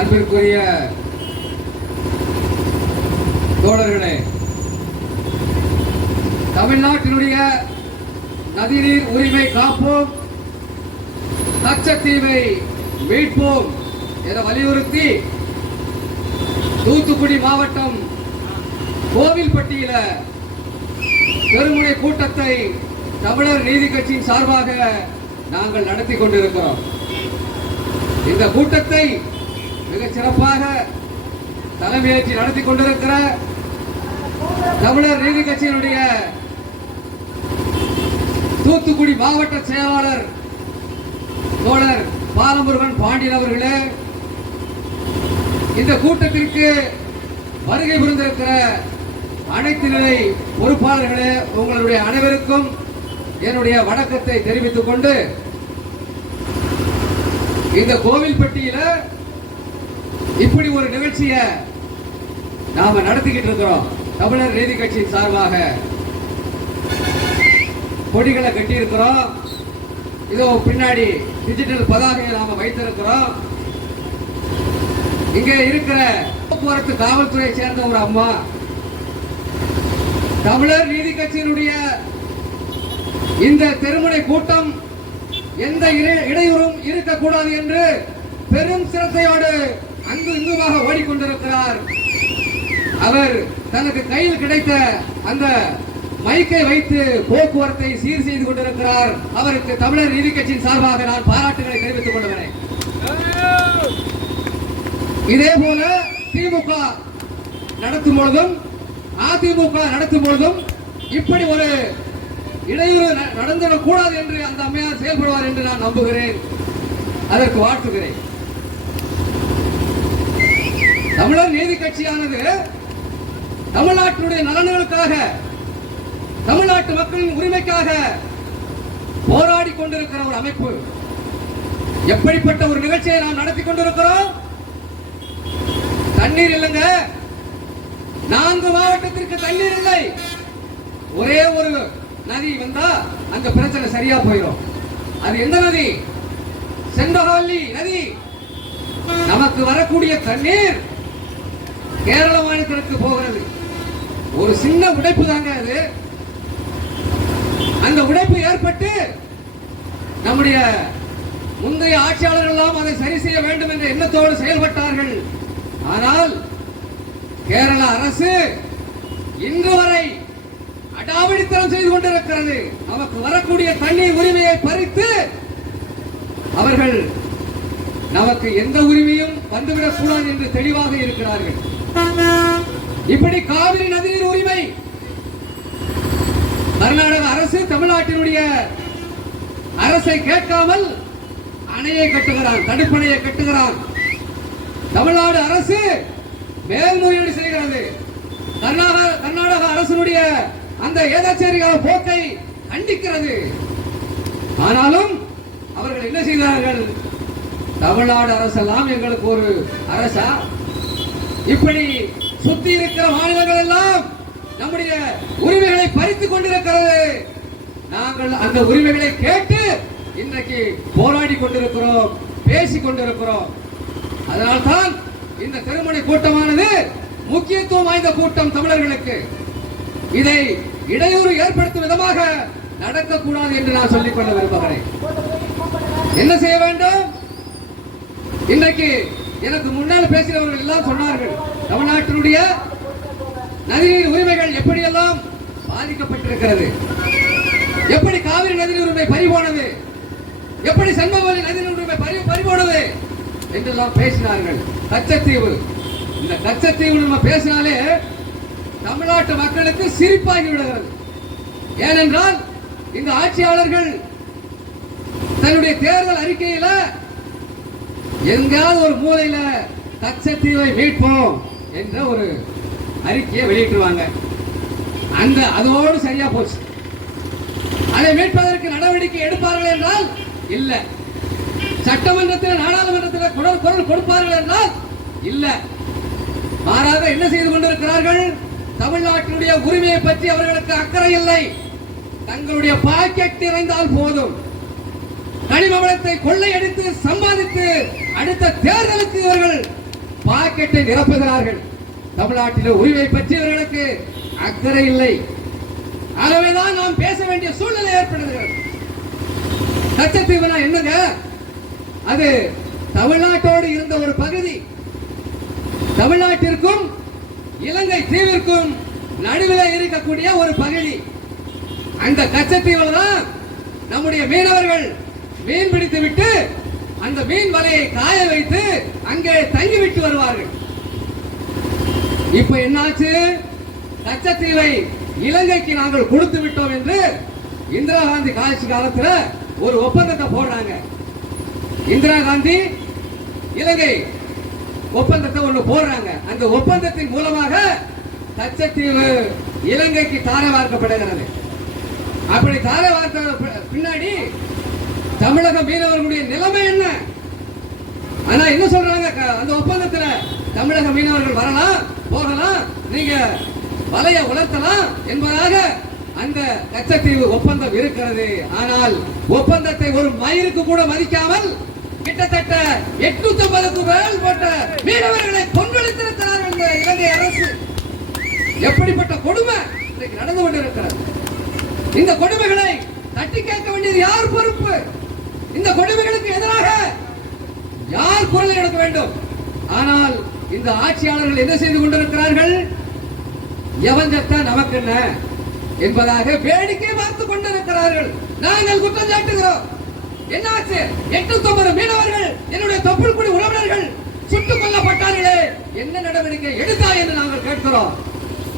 அன்பிற்குரிய தோழர்களே, தமிழ்நாட்டினுடைய நதிநீர் உரிமை காப்போம், கச்சத்தீவை மீட்போம் என வலியுறுத்தி தூத்துக்குடி மாவட்டம் கோவில்பட்டியில பெருமுனை கூட்டத்தை தமிழர் நீதி கட்சியின் சார்பாக நாங்கள் நடத்தி கொண்டிருக்கிறோம். இந்த கூட்டத்தை மிக சிறப்பாக தலைமையேற்றி நடத்தி கொண்டிருக்கிற தமிழர் நீதி கட்சியினுடைய தூத்துக்குடி மாவட்ட செயலாளர் தோழர் பாலமுருகன் பாண்டியன் அவர்களே, இந்த கூட்டத்திற்கு வருகை புரிந்திருக்கிற அனைத்து நிலை பொறுப்பாளர்களே, உங்களுடைய அனைவருக்கும் என்னுடைய வணக்கத்தை தெரிவித்துக் கொண்டு, இந்த கோவில்பட்டியில இப்படி ஒரு நிகழ்ச்சியை நாம நடத்திக்கிட்டு இருக்கிறோம். தமிழர் நீதி கட்சியின் சார்பாக கொடிகளை கட்டி இருக்கிறோம். இதோ பின்னாடி டிஜிட்டல் பதாகையை நாம வைத்திருக்கிறோம். இங்கே இருக்கிற போக்குவரத்து காவல்துறையை சேர்ந்த ஒரு அம்மா தமிழர் நீதி கட்சியினுடைய இந்த தெருமுனை கூட்டம் எந்த இடையூறும் இருக்கக்கூடாது என்று பெரும் சிரத்தையோடு அங்கு இங்குமாக ஓடிக்கொண்டிருக்கிறார். அவர் தனக்கு கையில் கிடைத்த அந்த மைக்கை வைத்து போக்குவரத்தை சீர் செய்து கொண்டிருக்கிறார். அவருக்கு தமிழர் நீதி கட்சியின் சார்பாக நான் பாராட்டுகளை தெரிவித்துக் கொள்கிறேன். இதே போல திமுக நடத்தும் பொழுதும் அதிமுக நடத்தும் பொழுதும் இப்படி ஒரு இடையூறு நடந்துவிடக் கூடாது என்று அந்த அம்மையார் செயல்படுவார் என்று நான் நம்புகிறேன். அதற்கு வாழ்த்துகிறேன். தமிழர் நீதி கட்சியானது தமிழ்நாட்டினுடைய நலன்களுக்காக, தமிழ்நாட்டு மக்களின் உரிமைக்காக போராடி கொண்டிருக்கிற ஒரு அமைப்பு. எப்படிப்பட்ட ஒரு நிகழ்ச்சியை நாம் நடத்தி கொண்டிருக்கிறோம். தண்ணீர் இல்லைங்க, 4 மாவட்டத்திற்கு தண்ணீர் இல்லை. ஒரே ஒரு நதி வந்தா அந்த பிரச்சனை சரியா போயிடும். அது எந்த நதி? செண்பகவல்லி நதி. நமக்கு வரக்கூடிய தண்ணீர் கேரள மாநிலத்திற்கு போகிறது. ஒரு சின்ன உடைப்பு தாங்க அது. அந்த உடைப்பு ஏற்பட்டு நம்முடைய முந்தைய ஆட்சியாளர்கள் எல்லாம் அதை சரி செய்ய வேண்டும் என்ற எண்ணத்தோடு செயல்பட்டார்கள். ஆனால் கேரள அரசு இன்று வரை அடாவடித்தனம் செய்து கொண்டிருக்கிறது. நமக்கு வரக்கூடிய தண்ணீர் உரிமையை பறித்து அவர்கள் நமக்கு எந்த உரிமையும் வந்துவிடக் கூடாது என்று தெளிவாக இருக்கிறார்கள். இப்படி காவிரி நதிநீர் உரிமை கர்நாடக அரசு தமிழ்நாட்டினுடைய அரசை கேட்காமல் அணையை கட்டுகிறான், தடுப்பணையை கட்டுகிறான். தமிழ்நாடு அரசு மேல்முறையீடு செய்கிறது. கர்நாடக அரசுடைய அந்த ஏதாச்சரிக போக்கை கண்டிக்கிறது. ஆனாலும் அவர்கள் என்ன செய்தார்கள்? தமிழ்நாடு அரசெல்லாம் எங்களுக்கு ஒரு அரசா? இப்படி சுத்தி இருக்கிற மாநிலங்கள் எல்லாம் நம்முடைய உரிமைகளை பறித்துக் கொண்டிருக்கிறது. நாங்கள் அந்த உரிமைகளை கேட்டு இன்றைக்கு போராடி கொண்டிருக்கிறோம், பேசிக் கொண்டிருக்கிறோம். அதனால்தான் இந்த திருமண கூட்டமானது முக்கியத்துவம் வாய்ந்த கூட்டம் தமிழர்களுக்கு. இதை இடையூறு ஏற்படுத்தும் விதமாக நடக்கக்கூடாது என்று நான் சொல்லிக் கொள்ள விரும்புகிறேன். என்ன செய்ய வேண்டும்? இன்றைக்கு எனக்கு முன்னால் பேசினவர்கள் எல்லாம் சொன்னார்கள், தமிழ்நாட்டினுடைய நதிநீர் உரிமைகள் எப்படியெல்லாம் பாதிக்கப்பட்டிருக்கிறது, எப்படி காவிரி நதிநீர் உரிமை பறிபோனது, எப்படி செண்பகவல்லி நதிநீர் உரிமை பறிபோனது என்றெல்லாம் பேசினார்கள். கச்சத்தீவு, இந்த கச்சத்தீவு நம்ம பேசினாலே தமிழ்நாட்டு மக்களுக்கு சிரிப்பாகி விடுகிறது. ஏனென்றால் இந்த ஆட்சியாளர்கள் தன்னுடைய தேர்தல் அறிக்கையில எங்காவது ஒரு மூலையில கச்சத்தீவை மீட்போம் என்ற ஒரு அறிக்கையை வெளியிட்டுருவாங்க. அந்த அதோடு சரியா போச்சு. அதை மீட்பதற்கு நடவடிக்கை எடுப்பார்கள் என்றால் இல்ல. சட்டமன்றத்தில் நாடாளுமன்றத்தில் குரல் கொடுப்பார்கள் என்றால் இல்ல. மாறாக என்ன செய்து கொண்டிருக்கிறார்கள்? தமிழ்நாட்டினுடைய உரிமையை பற்றி அவர்களுக்கு அக்கறை இல்லை. தங்களுடைய பாக்கெட் நிறைந்தால் போதும், கனிம வளத்தை கொள்ளையடித்து சம்பாதித்து அடுத்த தேர்தலுக்கு இவர்கள் பாக்கெட்டை நிரப்புகிறார்கள். தமிழ்நாட்டில் உரிமை பற்றியவர்களுக்கு அக்கறை இல்லை. ஆகவேதான் நாம் பேச வேண்டிய சூழ்நிலை ஏற்படுகிறது. கச்சத்தீவுனா என்னங்க? அது தமிழ்நாட்டோடு இருந்த ஒரு பகுதி. தமிழ்நாட்டிற்கும் இலங்கை தீவிற்கும் நடுவில் இருக்கக்கூடிய ஒரு பகுதி. அந்த கச்சத்தீவில் தான் நம்முடைய மீனவர்கள் மீன் பிடித்து விட்டு அந்த மீன் வலையை காய வைத்து அங்கே தங்கிவிட்டு வருவார்கள். இப்ப என்னாச்சு? கச்சத்தீவை இலங்கைக்கு நாங்கள் கொடுத்து விட்டோம் என்று இந்திரா காந்தி ஆட்சி காலத்தில் ஒரு ஒப்பந்தத்தை போடுறாங்க. இந்திரா காந்தி இலங்கை ஒப்பந்தத்தை ஒன்று போடுறாங்க. அந்த ஒப்பந்தத்தின் மூலமாக கச்சத்தீவு இலங்கைக்கு தாரை வார்க்கப்படுகிறது. அப்படி தாரை வார்த்த பின்னாடி தமிழக மீனவர்களுடைய நிலைமை என்ன? ஆனா என்ன சொல்றாங்க? அந்த ஒப்பந்தத்தில் தமிழக மீனவர்கள் வரலாம், போகலாம், நீங்க வலைய உலர்த்தலாம் என்பதாக அந்த கச்சத்தீவு ஒப்பந்தம் இருக்கிறது. ஆனால் ஒப்பந்தத்தை ஒரு மயிருக்கு கூட மதிக்காமல் கிட்டத்தட்ட 850க்கு மேல் போட்ட மீனவர்களை கொன்றளித்திருக்கிறார்கள் இந்த இலங்கை அரசு. எப்படிப்பட்ட கொடுமை இன்றைக்கு நடந்து கொண்டிருக்கிறது. இந்த கொடுமைகளை தட்டி கேட்க வேண்டியது யார் பொறுப்பு? இந்த கொடுமைகளுக்கு எதிராக யார் குரல் எடுக்க வேண்டும்? ஆனால் இந்த ஆட்சியாளர்கள் என்ன செய்து கொண்டிருக்கிறார்கள்? எவன் சத்தா நமக்கு என்ன என்பதாக வேடிக்கை பார்த்துக் கொண்டிருக்கிறார்கள். நாங்கள் குற்றம் சாட்டுகிறோம். என்னாச்சு? 850 மீனவர்கள் என்னுடைய தொப்புள்குடி உறவினர்கள் சுட்டுக் கொல்லப்பட்டார்களே, என்ன நடவடிக்கை எடுத்தா என்று நாங்கள் கேட்கிறோம்.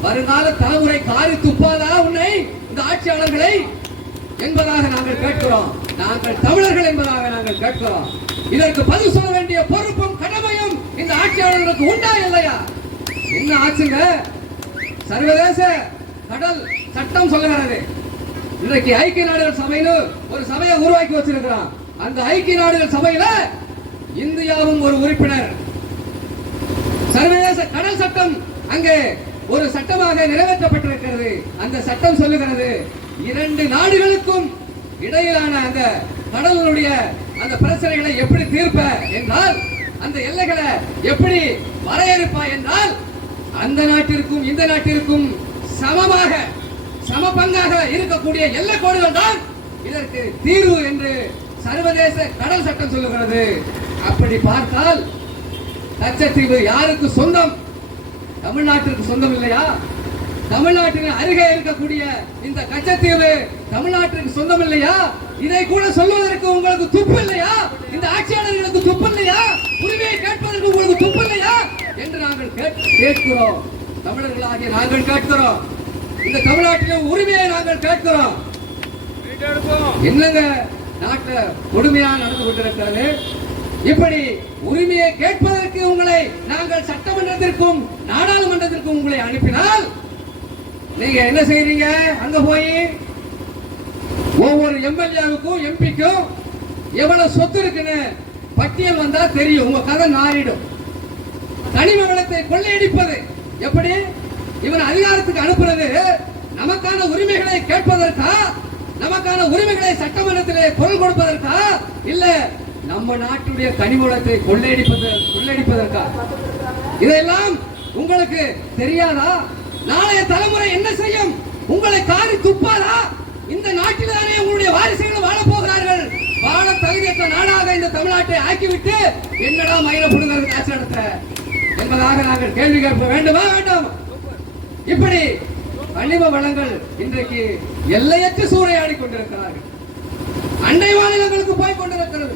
வருங்கால தலைமுறை காரி துப்பாதா உன்னை இந்த ஆட்சியாளர்களை என்பதாக நாங்கள் கேட்கிறோம். நாங்கள் தமிழர்கள் என்பதாக நாங்கள் கேட்கிறோம். இதற்கு பதில் சொல்ல வேண்டிய பொறுப்பும் கடமையும் இந்த ஆட்சியாளர்களுக்கு உண்டா இல்லையா? என்ன ஆச்சுங்க? சர்வதேச கடல் சட்டம் சொல்லுகிறது. இன்றைக்கு ஐக்கிய நாடுகள் சபையில் ஒரு சபையை உருவாக்கி வச்சிருக்கிறான். அந்த ஐக்கிய நாடுகள் சபையில இந்தியாவும் ஒரு உறுப்பினர். சர்வதேச கடல் சட்டம் அங்கே ஒரு சட்டமாக நிறைவேற்றப்பட்டிருக்கிறது. அந்த சட்டம் சொல்லுகிறது, 2 நாடுகளுக்கும் இடையிலான அந்த கடலுடைய அந்த பிரச்சனைகளை எப்படி தீர்ப்ப என்றால், அந்த எல்லைகளை எப்படி வரையறுப்பா என்றால், அந்த நாட்டிற்கும் இந்த நாட்டிற்கும் சமமாக சம பங்காக இருக்கக்கூடிய எல்லை கோடுகள் தான் இதற்கு தீர்வு என்று சர்வதேச கடல் சட்டம் சொல்லுகிறது. அப்படி பார்த்தால் கச்சத்தீவு யாருக்கு சொந்தம்? தமிழ்நாட்டிற்கு சொந்தம் இல்லையா? தமிழ்நாட்டின் அருகே இருக்கக்கூடிய இந்த கச்சத்தீவு தமிழ்நாட்டிற்கு சொந்தம் இல்லையா? இதை கூட சொல்வதற்கு உங்களுக்கு துப்பு இல்லையா? இந்த ஆட்சியாளர்களுக்கு துப்பு இல்லையா? உரிமையை கேட்பதற்கு உங்களுக்கு துப்பு இல்லையா என்று நாங்கள் கேட்கிறோம். தமிழர்களாகிய நாங்கள் கேட்கிறோம். இந்த தமிழ்நாட்டில் உரிமையை நாங்கள் கேட்கிறோம். என்னங்க நாட்டில் கொடுமையாக நடந்து கொண்டிருக்கிறது? இப்படி உரிமையை கேட்பதற்கு உங்களை நாங்கள் சட்டமன்றத்திற்கும் நாடாளுமன்றத்திற்கும் உங்களை அனுப்பினால் நீங்க என்ன செய்றீங்க? அங்க போய் ஒவ்வொரு எம்எல்ஏவுக்கும் எம்பிக்கும் எவ்வளவு சொத்து இருக்குன்னு பட்டியல் வந்தா தெரியும். உங்க கதை நாரிடும். கனிம வளத்தை கொள்ளையடிப்பது எப்படி? இவன் அதிகாரத்துக்கு அனுப்புறது நமக்கான உரிமைகளை கேட்பதற்கா? நமக்கான உரிமைகளை சட்டமன்றத்திலே குரல் கொடுப்பதற்கா? இல்ல நம்ம நாட்டுடைய கனிமவளத்தை கொள்ளையடிப்பதற்கா? இதெல்லாம் உங்களுக்கு தெரியாதா? நாளைய தலைமுறை என்ன செய்யும்? உங்களை காரி துப்பாதா? இந்த நாட்டில் தானே உங்களுடைய வாரிசுகள் வாழ போகிறார்கள். வாழ தகுதியற்ற நாடாக இந்த தமிழ்நாட்டை ஆக்கிவிட்டு என்னடா மயில புடுங்கிறது ஆட்சி நடத்த என்பதாக நாங்கள் கேள்வி கேட்க வேண்டுமா வேண்டாம்? இப்படி கனிம வளங்கள் இன்றைக்கு எல்லையற்ற சூறையாடி கொண்டிருக்கிறார்கள். அண்டை மாநிலங்களுக்கு போய் கொண்டிருக்கிறது.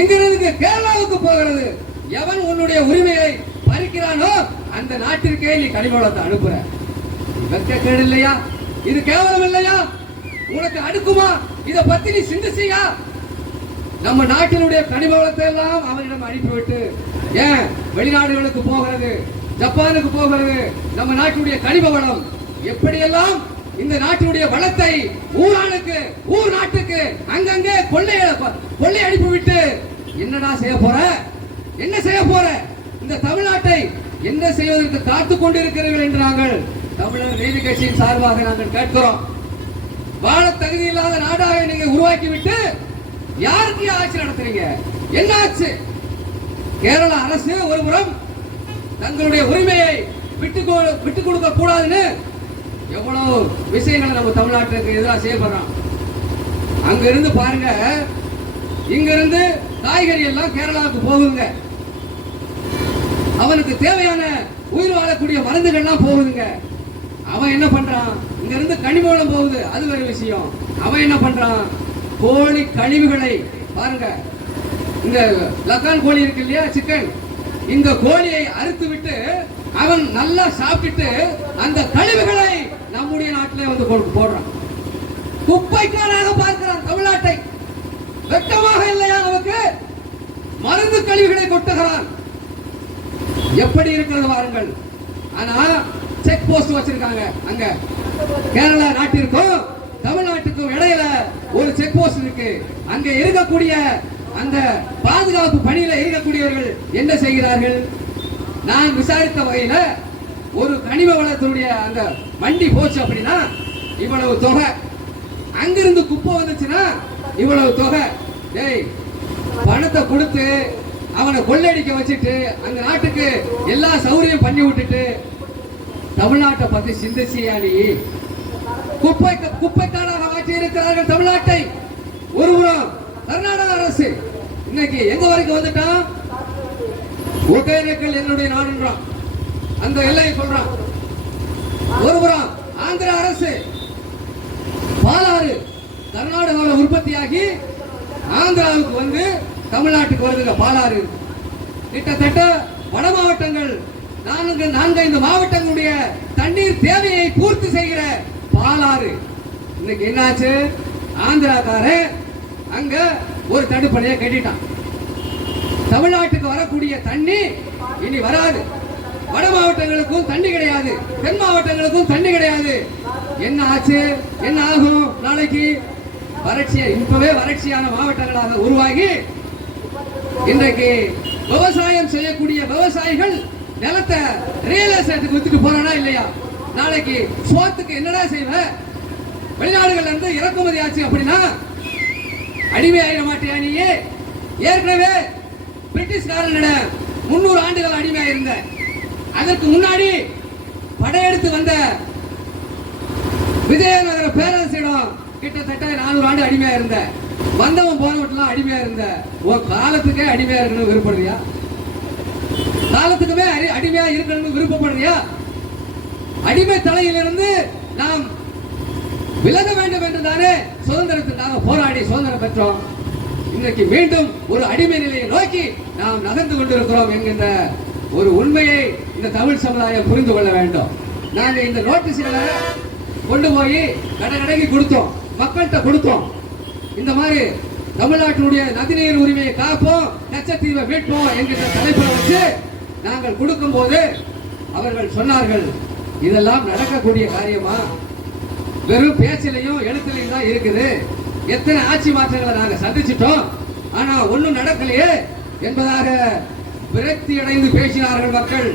இங்கிருந்து கேரளாவுக்கு போகிறது. எவன் உன்னுடைய உரிமையை பறிக்கிறானோ அந்த நாட்டிற்கே நீ கனிம வளத்தை அனுப்புற. வெட்கக்கேடு இல்லையா? இது கேவலம் இல்லையா? உனக்கு அடுக்குமா? இதை பத்தி நீ சிந்திச்சியா? நம்ம நாட்டினுடைய கனிம வளத்தை எல்லாம் அவனிடம் அனுப்பிவிட்டு ஏன் வெளிநாடுகளுக்கு போகிறது, ஜப்பானுக்கு போகிறது. நம்ம நாட்டுடைய கனிம வளம் எப்படியெல்லாம் இந்த நாட்டினுடைய வளத்தை ஊரானுக்கு ஊர் நாட்டுக்கு அங்கங்கே கொள்ளை அனுப்பிவிட்டு என்னடா செய்ய போற? என்ன செய்ய போற? இந்த தமிழ்நாட்டை என்ன செய்வதற்கு காத்துக் கொண்டிருக்கிறீர்கள் என்று நாங்கள் தமிழர் நீதி கட்சியின் சார்பாக நாங்கள் கேட்கிறோம். வாழ தகுதி இல்லாத நாடாக நீங்க உருவாக்கிவிட்டு யாருக்கு ஆட்சி நடத்துறீங்க? என்ன ஆச்சு? கேரள அரசு ஒரு புறம் தங்களுடைய உரிமையை விட்டு கொடுக்க கூடாதுன்னு எவ்வளவு விஷயங்களை நம்ம தமிழ்நாட்டுக்கு எதிராக செயல்படுறோம். அங்க இருந்து பாருங்க, இங்க இருந்து காய்கறி எல்லாம் கேரளாவுக்கு போகுதுங்க. அவனுக்கு தேவையான உயிர் வாழக்கூடிய மருந்துகள்லாம் போகுதுங்க. அவன் என்ன பண்றான்? இங்க இருந்து கனிமூலம் போகுது, அது வேற விஷயம். அவன் என்ன பண்றான்? கோழி கழிவுகளை பாருங்க, இந்த லக்கான் கோழி இருக்கு இல்லையா, சிக்கன், இந்த கோழியை அறுத்து விட்டு அவன் நல்லா சாப்பிட்டு அந்த கழிவுகளை நம்முடைய நாட்டிலே வந்து போடுறான். குப்பைக்காராக பார்க்கிறான் தமிழ்நாட்டை. வெட்டமாக இல்லையா நமக்கு? மருந்து கழிவுகளை கொட்டுகிறான். எப்படி இருக்கிறது பாருங்கள். ஆனா செக் போஸ்ட் வச்சிருக்காங்க. அங்க கேரளா நாட்டிற்கும் தமிழ்நாட்டுக்கும் இடையில ஒரு செக் போஸ்ட் இருக்கு. அங்க இருக்கக்கூடிய அந்த பாதுகாப்பு பணியில இருக்கக்கூடியவர்கள் என்ன செய்கிறார்கள்? நான் விசாரித்த வகையில ஒரு கனிம வளத்துடைய அந்த வண்டி போச்சு அப்படின்னா இவ்வளவு தொகை, அங்கிருந்து குப்பை வந்துச்சுன்னா இவ்வளவு தொகை. டேய், பணத்தை கொடுத்து அவனை கொள்ளையடிக்க வச்சுட்டு அந்த நாட்டுக்கு எல்லா சௌகரியம் பண்ணி விட்டுட்டு தமிழ்நாட்டை பத்தி சிந்திச்சியா நீ? குப்பைக்காடாக மாற்றி இருக்கிறார்கள் தமிழ்நாட்டை. ஒருபுறம் கர்நாடக அரசு இன்னைக்கு எங்க வரைக்கும் வந்துட்டான்? ஒகேனக்கல் என்னுடைய நாடுன்றான், அந்த எல்லையை சொல்றான். ஒருபுறம் ஆந்திர அரசு பாலாறு கர்நாடகாவில் உற்பத்தியாகி ஆந்திராவுக்கு வந்து தமிழ்நாட்டுக்கு வருதுங்க பாலாறு. கிட்டத்தட்ட வட மாவட்டங்கள் 4-5 மாவட்டங்களுடைய தண்ணீர் தேவையை பூர்த்தி செய்கிற பாலாறு இன்னைக்கு என்னாச்சு? ஆந்திராக்காரன் அங்க ஒரு தடுப்பணையை கட்டிட்டான். தமிழ்நாட்டுக்கு வரக்கூடிய தண்ணி இனி வராது. வட மாவட்டங்களுக்கும் தண்ணி கிடையாது, தென் மாவட்டங்களுக்கும் தண்ணி கிடையாது. என்ன ஆச்சு? என்ன ஆகும்? நாளைக்கு இப்பவே வறட்சியான மாவட்டங்களாக உருவாகி இன்றைக்கு விவசாயம் செய்யக்கூடிய விவசாயிகள் நிலத்தை ரியல் எஸ்டேட்டுக்கு வித்துட்டு போறானா இல்லையா? நாளைக்கு சோத்துக்கு என்னடா செய்வ? வெளிநாடுகள்ல இருந்து இறக்குமதி ஆச்சு அப்படின்னா அடிமை ஆயிட மாட்டியா நீ? ஏற்கனவே பிரிட்டிஷ்காரனிடம் 300 ஆண்டுகள் அடிமையாக இருந்த, அதற்கு முன்னாடி படையெடுத்து வந்த விஜயநகர பேரரசிடம் கிட்டத்தட்ட 400 ஆண்டு அடிமையா இருந்த, வந்தவன் போனவட்டெல்லாம் அடிமையா இருந்த, உன் காலத்துக்கே அடிமையா இருக்கணும் விருப்பப்படுறியா? காலத்துக்குமே அடிமையா இருக்கணும்னு விருப்பப்படுறியா? அடிமை தலையிலிருந்து நாம் விலக வேண்டும் என்று தானே சுதந்திரத்துக்காக போராடி சுதந்திரம் பெற்றோம். இன்னைக்கு மீண்டும் ஒரு அடிமை நிலையை நோக்கி நாம் நகர்ந்து கொண்டிருக்கிறோம் என்கின்ற ஒரு உண்மையை இந்த தமிழ் சமுதாயம் புரிந்து கொள்ள வேண்டும். நாங்க இந்த நோட்டீஸ்களை கொண்டு போய் கடைக்கு கொடுத்தோம், மக்கள்கிட்ட கொடுத்தோம். இந்த மாதிரி தமிழ்நாட்டினுடைய நதிநீர் உரிமையை காப்போம், லட்சத்தீவை மீட்போம் என்கின்ற தலைப்பில் வச்சு நாங்கள் கொடுக்கும் போது அவர்கள் சொன்னார்கள், இதெல்லாம் நடக்கக்கூடிய காரியமா? வெறும் பேச்சிலையும் எழுத்துலையும் தான் இருக்குது. எத்தனை ஆட்சி மாற்றங்களை நாங்க சந்திச்சிட்டோம், ஆனா ஒன்னும் நடக்கலையே என்பதாக விரக்தி அடைந்து பேசினார்கள் மக்கள்.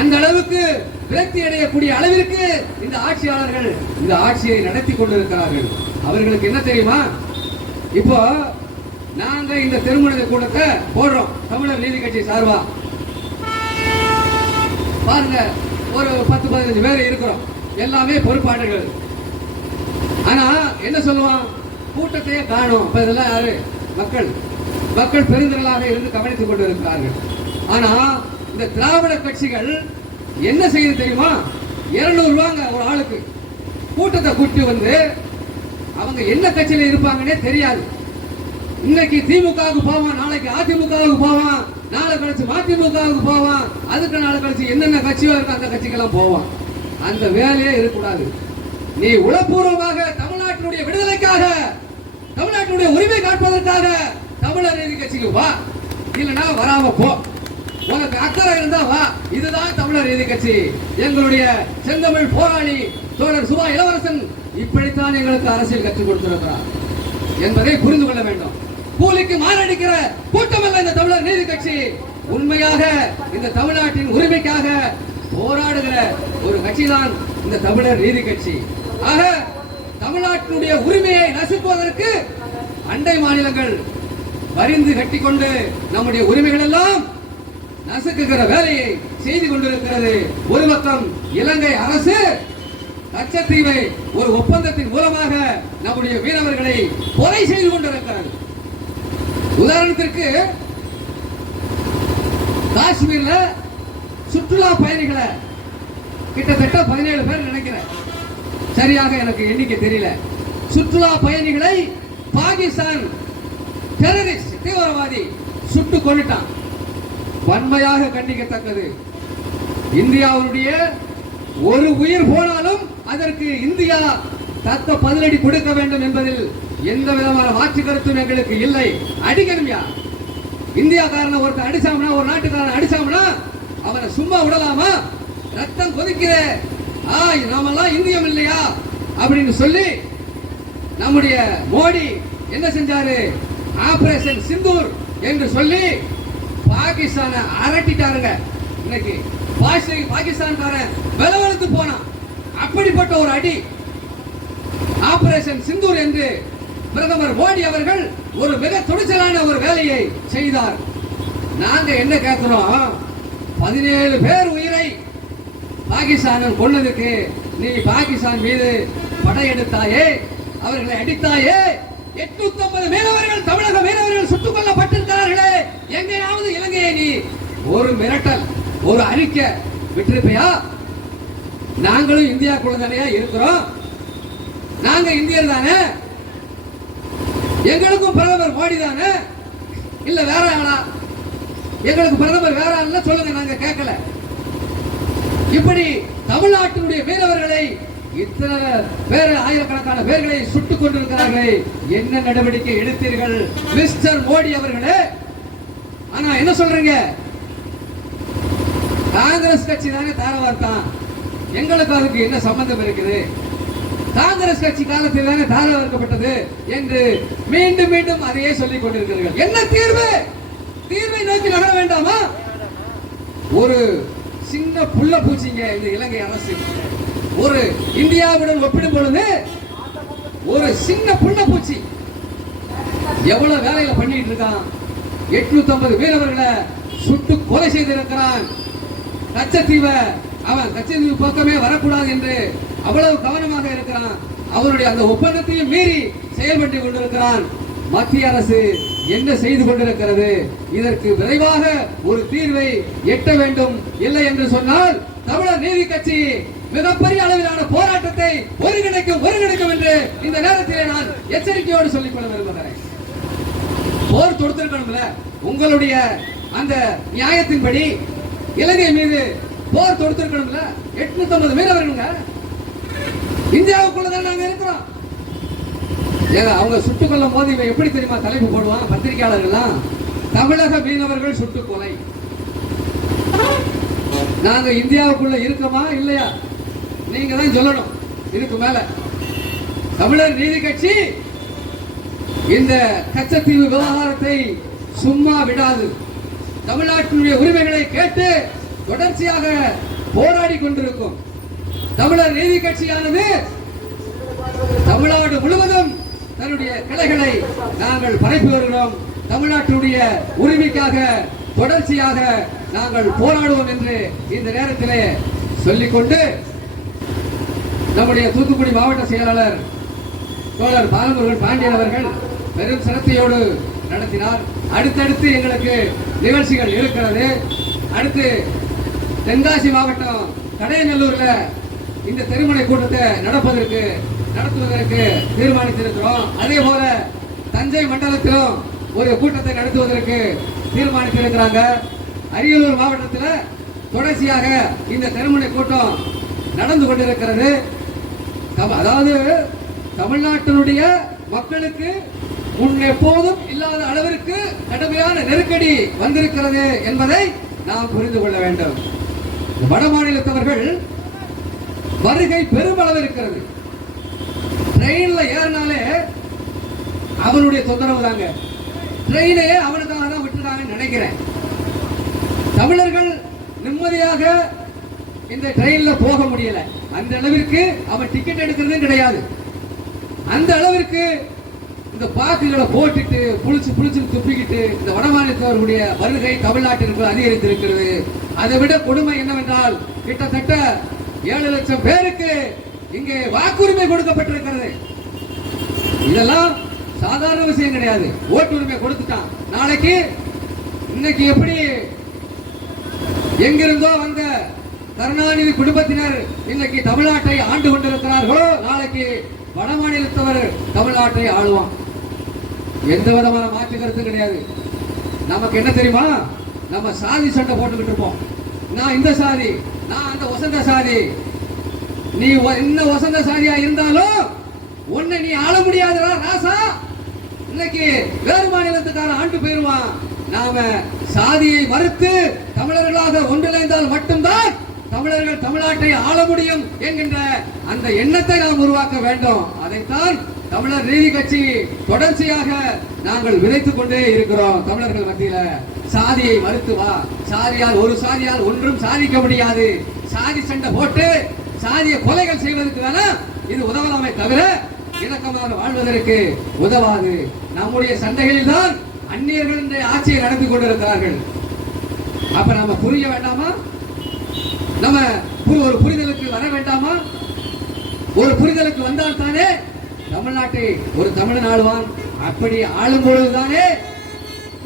அந்த அளவுக்கு விரக்தி அடையக்கூடிய அளவிற்கு இந்த ஆட்சியாளர்கள் இந்த ஆட்சியை நடத்தி கொண்டிருக்கிறார்கள். அவர்களுக்கு என்ன தெரியுமா? இப்போ நாங்க இந்த திருமண கூட்டத்தை போடுறோம் தமிழர் நீதி கட்சி சார்பா. பாருங்க, ஒரு 10-15 பேர் இருக்கிறோம், எல்லாமே பொறுப்பாளர்கள். ஆனா என்ன சொல்லுவான்? கூட்டத்தையே காணும். இதெல்லாம் யாரு? மக்கள் பெருந்திரளாக இருந்து கவனித்துக் கொண்டிருக்கிறார்கள். ஆனா இந்த திராவிட கட்சிகள் என்ன செய்யுது தெரியுமா? 200 ரூபாங்க ஒரு ஆளுக்கு. கூட்டத்தை கூட்டி வந்து அவங்க என்ன கட்சியில இருப்பாங்கன்னே தெரியாது. இன்னைக்கு திமுகவுக்கு போவான், நாளைக்கு அதிமுகவுக்கு போவான், நாளை கழிச்சு மதிமுகவுக்கு போவான், அதுக்கு நாளை கழிச்சு என்னென்ன கட்சியோ இருக்கு அந்த கட்சிக்கெல்லாம் போவான். அந்த வேலையே இருக்கக்கூடாது. நீ உளப்பூர்வமாக தமிழ்நாட்டினுடைய விடுதலைக்காக, தமிழ்நாட்டினுடைய உரிமை காப்பதற்காக தமிழர் நீதி கட்சிக்கு வா, இல்லைன்னா வராம போ. உனக்கு அக்கறை இருந்தா வா. இதுதான் தமிழர் நீதி கட்சி. எங்களுடைய செந்தமிழ் போராளி தோழர் சுபா இளவரசன் இப்படித்தான் எங்களுக்கு அரசியல் கற்றுக் கொடுத்திருக்கிறார் என்பதை புரிந்து கொள்ள வேண்டும். கூலிக்கு மாரடிக்கிற கூட்டம் அல்ல இந்த தமிழர் நீதி கட்சி. உண்மையாக இந்த தமிழ்நாட்டின் உரிமைக்காக போராடுகிற ஒரு கட்சி தான் இந்த தமிழர் நீதி கட்சி. ஆக தமிழ்நாட்டினுடைய உரிமையை நசுக்குவதற்கு அண்டை மாநிலங்கள் வரிந்து கட்டிக்கொண்டு நம்முடைய உரிமைகள் எல்லாம் நசுக்குகிற வேலையை செய்து கொண்டிருக்கிறது. ஒரு பக்கம் இலங்கை அரசு கச்சத்தீவை ஒரு ஒப்பந்தத்தின் மூலமாக நம்முடைய மீனவர்களை கொலை செய்து கொண்டிருக்கிறது. உதாரணத்திற்கு காஷ்மீர்ல சுற்றுலா பயணிகளை கிட்டத்தட்ட 17 பேர் நினைக்கிறேன், சரியாக எனக்கு எண்ணிக்கை தெரியல. சுற்றுலா பயணிகளை பாகிஸ்தான் டெரரிஸ்ட் தீவிரவாதி சுட்டு கொண்டுட்டான். வன்மையாக கண்டிக்கத்தக்கது. இந்தியாவுடைய ஒரு உயிர் போனாலும் அதற்கு இந்தியா தக்க பதிலடி கொடுக்க வேண்டும் என்பதில் எந்த விதமான மாற்று கருத்தும் எங்களுக்கு இல்லை. அடிக்கணும்யா. இந்தியாக்காரனை ஒருத்தர் அடிச்சாமனா, ஒரு நாட்டுக்காரன் அடிச்சாமனா அவனை சும்மா விடலாமா? ரத்தம் கொதிக்கிற நாமெல்லாம் இந்தியம் இல்லையா அப்படின்னு சொல்லி நம்முடைய மோடி என்ன செஞ்சாரு? ஆபரேஷன் சிந்தூர் என்று சொல்லி பாகிஸ்தானை அரட்டிட்டாருங்க. இன்னைக்கு பாகிஸ்தான்காரன் வெலவெழுத்து போனான். அப்படிப்பட்ட ஒரு அடி. ஆபரேஷன் சிந்தூர் என்று பிரதமர் மோடி அவர்கள் ஒரு மிக துணிச்சலான ஒரு வேலையை செய்தார். நாங்க என்ன கேட்கிறோம்? 17 பேர் உயிரை பாகிஸ்தான் கொன்னதுக்கு நீ பாகிஸ்தான் மீது படையெடுத்தாயே, அவர்களை அடித்தாயே. 850 மீனவர்கள், தமிழக மீனவர்கள் சுட்டுக் கொல்லப்பட்டிருக்கிறார்களே. எங்கேயாவது இலங்கையை நீ ஒரு மிரட்டல், ஒரு அறிக்கை விட்டிருப்பையா? நாங்களும் இந்தியாக்குள்ள தானே இருக்கிறோம், நாங்க இந்தியர் தானே, எங்களுக்கும் பிரதமர் மோடி தானே, இல்ல வேற ஆளா? எங்களுக்கு பிரதமர் வேற ஆளா சொல்லுங்க, நாங்க கேட்கல. இப்படி தமிழ்நாட்டினுடைய மீனவர்களை இத்தனை பேர், ஆயிரக்கணக்கான பேர்களை சுட்டுக் கொண்டிருக்கிறார்கள். என்ன நடவடிக்கை எடுத்தீர்கள் மிஸ்டர் மோடி அவர்களே? ஆனா என்ன சொல்றீங்க? காங்கிரஸ் கட்சி தானே தாரவார்த்தான், எங்களுக்கு அதுக்கு என்ன சம்பந்தம் இருக்குது? காங்கிரஸ் கட்சி காலத்தில் தானே தாரவார்க்கப்பட்டது என்று மீண்டும் மீண்டும் அதையே சொல்லிக் கொண்டிருக்கிறீர்கள். என்ன தீர்வு? தீர்வை நோக்கி நகர வேண்டாமா? ஒரு சின்ன புள்ள பூச்சிங்க இந்த இலங்கை அரசு. ஒரு இந்தியாவுடன் ஒப்பிடும் பொழுது ஒரு சின்ன புள்ள பூச்சி எவ்வளவு வேலையில பண்ணிட்டு இருக்கான். 850 மீனவர்களை சுட்டு கொலை செய்திருக்கிறான். கச்சத்தீவை அவன் கச்சத்தீவு பக்கமே வரக்கூடாது என்று அவ்வளவு கவனமாக இருக்கிறான். அவருடைய அந்த ஒப்பந்தத்தையும் மீறி செயல்பட்டு கொண்டிருக்கிறான். மத்திய அரசு என்ன செய்து கொண்டிருக்கிறது? இதற்கு விரைவாக ஒரு தீர்வை எட்ட வேண்டும். இல்லை என்று சொன்னால் தமிழர் நீதி கட்சி மிகப்பெரிய அளவிலான போராட்டத்தை ஒருங்கிணைக்கும் என்று இந்த நேரத்தில் நான் எச்சரிக்கையோடு சொல்லிக் கொள்ள விரும்புகிறேன். போர் தொடுத்திருக்கணும்ல, உங்களுடைய அந்த நியாயத்தின்படி இலங்கை மீது போர் தொடுத்திருக்கணும்ல. 850 மீனவர்களுங்க இந்தியாவுக்குள்ளதான் நாங்க இருக்கிறோம். அவங்க சுட்டுக் கொள்ளும் போது இவன் எப்படி தெரியுமா தலைப்பு போடுவான் பத்திரிகையாளர்கள்? தமிழக மீனவர்கள் சுட்டுக் கொலை. நாங்க இந்தியாவுக்குள்ள இருக்கோமா இல்லையா? நீங்க தான் சொல்லணும். இதுக்கு மேல தமிழர் நீதி கட்சி இந்த கச்சத்தீவு விவகாரத்தை சும்மா விடாது. தமிழ்நாட்டினுடைய உரிமைகளை கேட்டு தொடர்ச்சியாக போராடி கொண்டிருக்கும். தமிழர் நீதி கட்சியானது தமிழ்நாடு முழுவதும் தன்னுடைய கிளைகளை நாங்கள் பரப்பி வருகிறோம். தமிழ்நாட்டினுடைய உரிமைக்காக தொடர்ச்சியாக நாங்கள் போராடுவோம் என்று இந்த நேரத்திலே சொல்லிக்கொண்டு நம்முடைய தூத்துக்குடி மாவட்ட செயலாளர் தோழர் பாலமுருகன் பாண்டியன் அவர்கள் பெரும் சிரத்தையோடு நடத்தினார். அடுத்தடுத்து எங்களுக்கு நிகழ்ச்சிகள் இருக்கிறது. அடுத்து தென்காசி மாவட்டம் கடையநல்லூர்ல இந்த திருமண கூட்டத்தை நடத்துவதற்கு தீர்மானித்திருக்கிறோம். அதே போல தஞ்சை மண்டலத்திலும் ஒரு கூட்டத்தை நடத்துவதற்கு தீர்மானித்திருக்கிறாங்க. அரியலூர் மாவட்டத்தில் தொடர்ச்சியாக இந்த திருமண கூட்டம் நடந்து கொண்டிருக்கிறது. அதாவது தமிழ்நாட்டினுடைய மக்களுக்கு முன் எப்போதும் இல்லாத அளவிற்கு கடுமையான நெருக்கடி வந்திருக்கிறது என்பதை நாம் புரிந்து கொள்ள வேண்டும். வட மாநிலத்தவர்கள் வருகை பெருமளவு இருக்கிறது. ட்ரெயின்ல ஏறினாலே அவனுடைய தொந்தரவு தாங்க. ட்ரெயினையே அவனுக்காக தான் விட்டுருக்காங்கன்னு நினைக்கிறேன். தமிழர்கள் நிம்மதியாக இந்த ட்ரெயின்ல போக முடியல. அந்த அளவிற்கு அவன் டிக்கெட் எடுக்கிறது கிடையாது. அந்த அளவிற்கு இந்த பாக்குகளை போட்டுட்டு புளிச்சு துப்பிக்கிட்டு இந்த வடமாநிலத்தவர்களுடைய வருகை தமிழ்நாட்டிற்கு அதிகரித்திருக்கிறது. அதை விட கொடுமை என்னவென்றால் கிட்டத்தட்ட 7 லட்சம் பேருக்கு இங்கே வாக்குரிமை கொடுக்கப்பட்டிருக்கிறது. இதெல்லாம் சாதாரண விஷயம் கிடையாது. ஓட்டுரிமை கொடுத்துட்டான். நாளைக்கு இன்னைக்கு எப்படி எங்கிருந்தோ வந்த கருணாநிதி குடும்பத்தினர் இன்னைக்கு தமிழ்நாட்டை ஆண்டு கொண்டிருக்கிறார்களோ, நாளைக்கு வட மாநிலத்தவர் தமிழ்நாட்டை ஆளுவான். எந்த விதமான மாற்று கருத்து கிடையாது. நமக்கு என்ன தெரியுமா, நம்ம சாதி சண்டை போட்டுக்கிட்டு இருப்போம். நான் இந்த சாதி, நான் அந்த வசந்த சாதி. நீ என்ன வசந்த சாதியா இருந்தாலும் உன்னை நீ ஆள முடியாதா ராசா. இன்னைக்கு வேறு மாநிலத்துக்கார ஆண்டு போயிருவான். நாம சாதியை மறுத்து தமிழர்களாக ஒன்றிணைந்தால் மட்டும்தான் தமிழர்கள் தமிழ்நாட்டை ஆள முடியும் என்கின்ற அந்த எண்ணத்தை நாம் உருவாக்க வேண்டும். அதைத்தான் தமிழர் நீதி கட்சி தொடர்ச்சியாக நாங்கள் விதைத்துக் கொண்டே இருக்கிறோம். தமிழர்கள் மத்தியில சாதியை மறுத்து வா, சாதியால் ஒரு சாதியால் ஒன்றும் சாதிக்க முடியாது, சாதி சண்டை போட்டு சாதிய கொலைகள் செய்வதற்கு வேணா இது உதவலாமே தவிர இணக்கமாக வாழ்வதற்கு உதவாது. நம்முடைய சண்டைகளில் தான் அந்நியர்கள் ஆட்சியை நடத்தி கொண்டிருக்கிறார்கள். அப்ப நம்ம புரிய வேண்டாமா? நம்ம ஒரு புரிதலுக்கு வர வேண்டாமா? ஒரு புரிதலுக்கு வந்தால் தானே தமிழ்நாட்டை ஒரு தமிழன் ஆளுவான். அப்படி ஆளும் பொழுதுதானே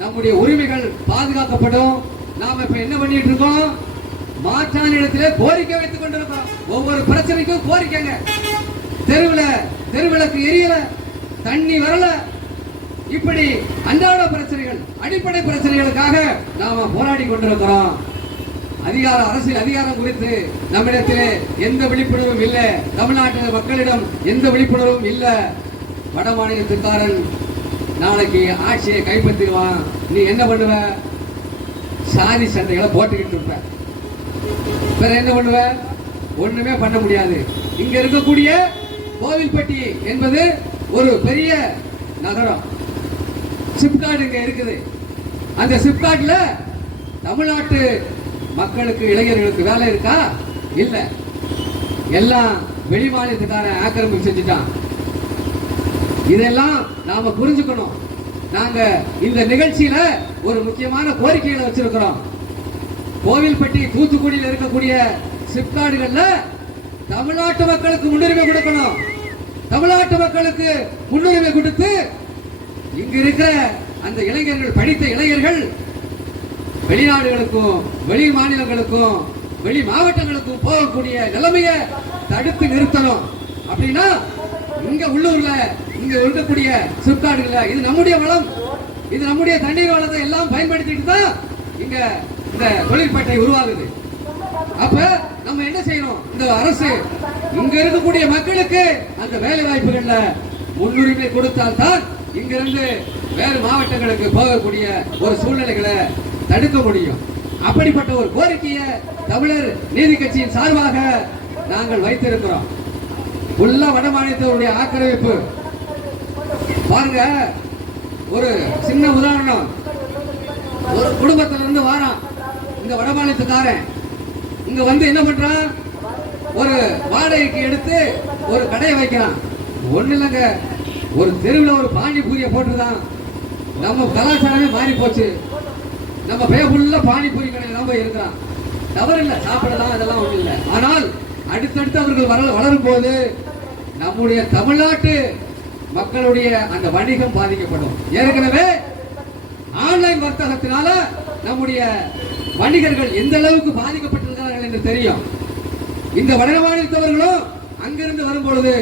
நம்முடைய உரிமைகள் பாதுகாக்கப்படும். நாம இப்ப என்ன பண்ணிட்டு இருக்கோம்? மாற்றான இடத்திலே கோரிக்கை வைத்துக் கொண்டிருக்கிறோம். ஒவ்வொரு பிரச்சனைக்கும் கோரிக்கைங்க. தெருவிளக்கு எரியல, தண்ணி வரல, இப்படி அன்றாட பிரச்சனைகள், அடிப்படை பிரச்சனைகளுக்காக நாம போராடி கொண்டிருக்கிறோம். அரசியல் அதிகாரம் குறித்து நம்மிடத்திலே எந்த விழிப்புணர்வும் இல்லை. தமிழ்நாட்டு மக்களிடம் எந்த விழிப்புணர்வும் இல்லை. வட மாநிலத்துக்காரன் நாளைக்கு ஆட்சியை கைப்பற்றிடுவான். நீ என்ன பண்ணுவ? சாதி சண்டைகளை போட்டுக்கிட்டு இருப்ப. வேற என்ன பண்ணுவ? ஒண்ணுமே பண்ண முடியாது. இங்க இருக்கக்கூடிய கோவில்பட்டி என்பது ஒரு பெரிய நகரம். சிப்காட் இங்க இருக்குது. அந்த சிப்காட்ல தமிழ்நாட்டு மக்களுக்கு, இளைஞர்களுக்கு வேலை இருக்கா? இல்ல. எல்லாம் வெளி மாநிலத்துக்காரன் ஆக்கிரமிப்பு செஞ்சுட்டான். இதெல்லாம் நாம புரிஞ்சுக்கணும். நாங்க இந்த நிகழ்ச்சியில ஒரு முக்கியமான கோரிக்கைகளை வச்சிருக்கிறோம். கோவில்பட்டி, தூத்துக்குடியில் இருக்கக்கூடிய சிப்காடுகள்ல தமிழ்நாட்டு மக்களுக்கு முன்னுரிமை கொடுக்கணும். தமிழ்நாட்டு மக்களுக்கு முன்னுரிமை கொடுத்து இங்க இருக்கிற அந்த இளைஞர்கள், படித்த இளைஞர்கள் வெளிநாடுகளுக்கும் வெளி மாநிலங்களுக்கும் வெளி மாவட்டங்களுக்கும் போகக்கூடிய நிலைமையை தடுத்து நிறுத்தணும். அப்படின்னா இங்க உள்ளூர்ல இங்க இருக்கக்கூடிய சிப்காடுகள்ல இது நம்முடைய வளம், இது நம்முடைய தண்ணீர் வளத்தை எல்லாம் பயன்படுத்திட்டு தான் இங்க இந்த தொழிற்பேட்டை உருவாகுது. அப்ப நம்ம என்ன செய்யணும்? இந்த அரசு இங்க இருக்கக்கூடிய மக்களுக்கு அந்த வேலை வாய்ப்புகள்ல முன்னுரிமை கொடுத்தால் தான் இங்கிருந்து வேறு மாவட்டங்களுக்கு போகக்கூடிய ஒரு சூழ்நிலைகளை தடுக்க முடியும். அப்படிப்பட்ட ஒரு கோரிக்கையை தமிழர் நீதி கட்சியின் சார்பாக நாங்கள் வைத்திருக்கிறோம். உள்ள வட மாநிலத்தவருடைய ஆக்கிரமிப்பு பாருங்க. ஒரு சின்ன உதாரணம். ஒரு குடும்பத்திலிருந்து வாரான் இந்த வட மாநிலத்துக்காரன். இங்க வந்து என்ன பண்றான்? ஒரு வாடகைக்கு எடுத்து ஒரு கடையை வைக்கிறான். ஒண்ணு இல்லைங்க, ஒரு தெருவில் ஒரு பானிபூரியை போட்டுதான். நம்ம கலாச்சாரமே மாறி போச்சு. நம்ம பேபுள்ள பானிபூரி கடையில் தான் போய் இருக்கிறான். தவறு இல்லை, சாப்பிடலாம், அதெல்லாம் ஒன்றும் இல்லை. ஆனால் அடுத்தடுத்து அவர்கள் வளரும் போது நம்முடைய தமிழ்நாட்டு மக்களுடைய அந்த வணிகம் பாதிக்கப்படும். ஏற்கனவே ஆன்லைன் வர்த்தகத்தினால நம்முடைய வணிகர்கள் எந்த அளவுக்கு பாதிக்கப்பட்டிருக்கிறார்கள் என்று தெரியும். இந்த வட மாநிலத்தவர்களும் அங்கிருந்து வரும்பொழுது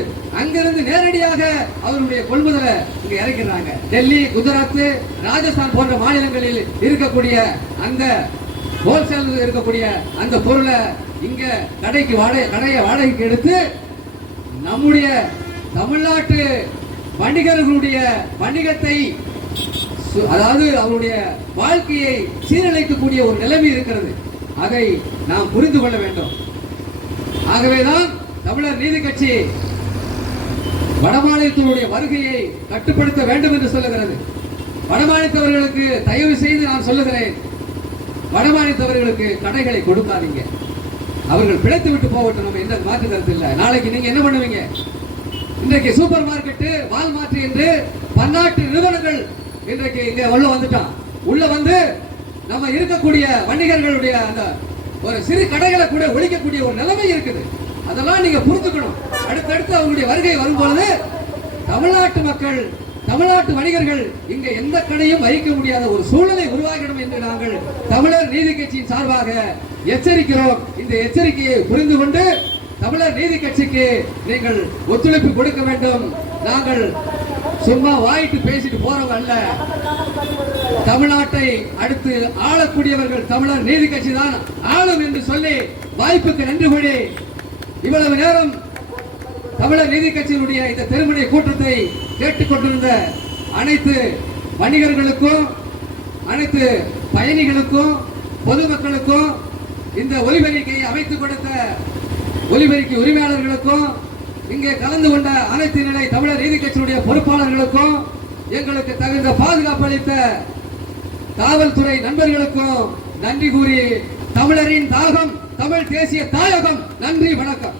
அங்கிருந்து நேரடியாக அவருடைய கொள்முதலை இங்க இறக்கிறாங்க. டெல்லி, குஜராத், ராஜஸ்தான் போன்ற மாநிலங்களில் இருக்கக்கூடிய அந்த ஹோல்சேல் இருக்கக்கூடிய அந்த பொருளை இங்க கடையை வாடகைக்கு எடுத்து நம்முடைய தமிழ்நாட்டு வணிகர்களுடைய வணிகத்தை, அதாவது அவருடைய வாழ்க்கையை சீரழிக்கக்கூடிய ஒரு நிலைமை இருக்கிறது. அதை நாம் புரிந்து கொள்ள வேண்டும். ஆகவேதான் தமிழர் நீதி கட்சி வடமாநிலத்தினுடைய வருகையை கட்டுப்படுத்த வேண்டும் என்று சொல்லுகிறது. வடமாநிலத்தவர்களுக்கு தயவு செய்து நான் சொல்லுகிறேன், வடமாநிலத்தவர்களுக்கு கடைகளை கொடுக்காதீங்க. அவர்கள் பிழைத்து விட்டு போகட்டும். நம்ம எந்த மாற்று கருத்து இல்லை. நாளைக்கு நீங்க என்ன பண்ணுவீங்க? இன்றைக்கு சூப்பர் மார்க்கெட்டு, வால்மார்ட் என்று பன்னாட்டு நிறுவனங்கள் இன்றைக்கு இங்க உள்ள வந்துட்டான். உள்ள வந்து நம்ம இருக்கக்கூடிய வணிகர்களுடைய அந்த ஒரு சிறு கடைகளை கூட ஒழிக்கக்கூடிய ஒரு நிலைமை இருக்குது. அதெல்லாம் நீங்க புரிஞ்சுக்கணும். அடுத்தடுத்து அவங்களுடைய வருகை வரும்பொழுது தமிழ்நாட்டு மக்கள், தமிழ்நாட்டு வணிகர்கள் இங்க எந்த கடையும் வைக்க முடியாத ஒரு சூழ்நிலை உருவாகிடும் என்று நாங்கள் தமிழர் நீதி கட்சியின் சார்பாக எச்சரிக்கிறோம். இந்த எச்சரிக்கையை புரிந்து கொண்டு தமிழர் நீதி கட்சிக்கு நீங்கள் ஒத்துழைப்பு கொடுக்க வேண்டும். நாங்கள் சும்மா வாயிட்டு பேசிட்டு போறவங்க அல்ல. தமிழ்நாட்டை அடுத்து ஆளக்கூடியவர்கள் தமிழர் நீதி கட்சி தான் ஆளும் என்று சொல்லி வாய்ப்புக்கு நன்றி கூறி இவ்வளவு நேரம் தமிழர் நீதி கட்சியினுடைய இந்த தெருமுனை கூட்டத்தை கேட்டுக்கொண்டிருந்த அனைத்து வணிகர்களுக்கும், அனைத்து பயணிகளுக்கும், பொதுமக்களுக்கும், இந்த ஒலிபெருக்கியை அமைத்துக் கொடுத்த ஒலிபெருக்கி உரிமையாளர்களுக்கும், இங்கே கலந்து கொண்ட அனைத்து நிலை தமிழர் நீதி கட்சியினுடைய பொறுப்பாளர்களுக்கும், எங்களுக்கு தகுந்த பாதுகாப்பு அளித்த காவல்துறை நண்பர்களுக்கும் நன்றி கூறி தமிழரின் தாகம், தமிழ் தேசிய தாயகம். நன்றி, வணக்கம்.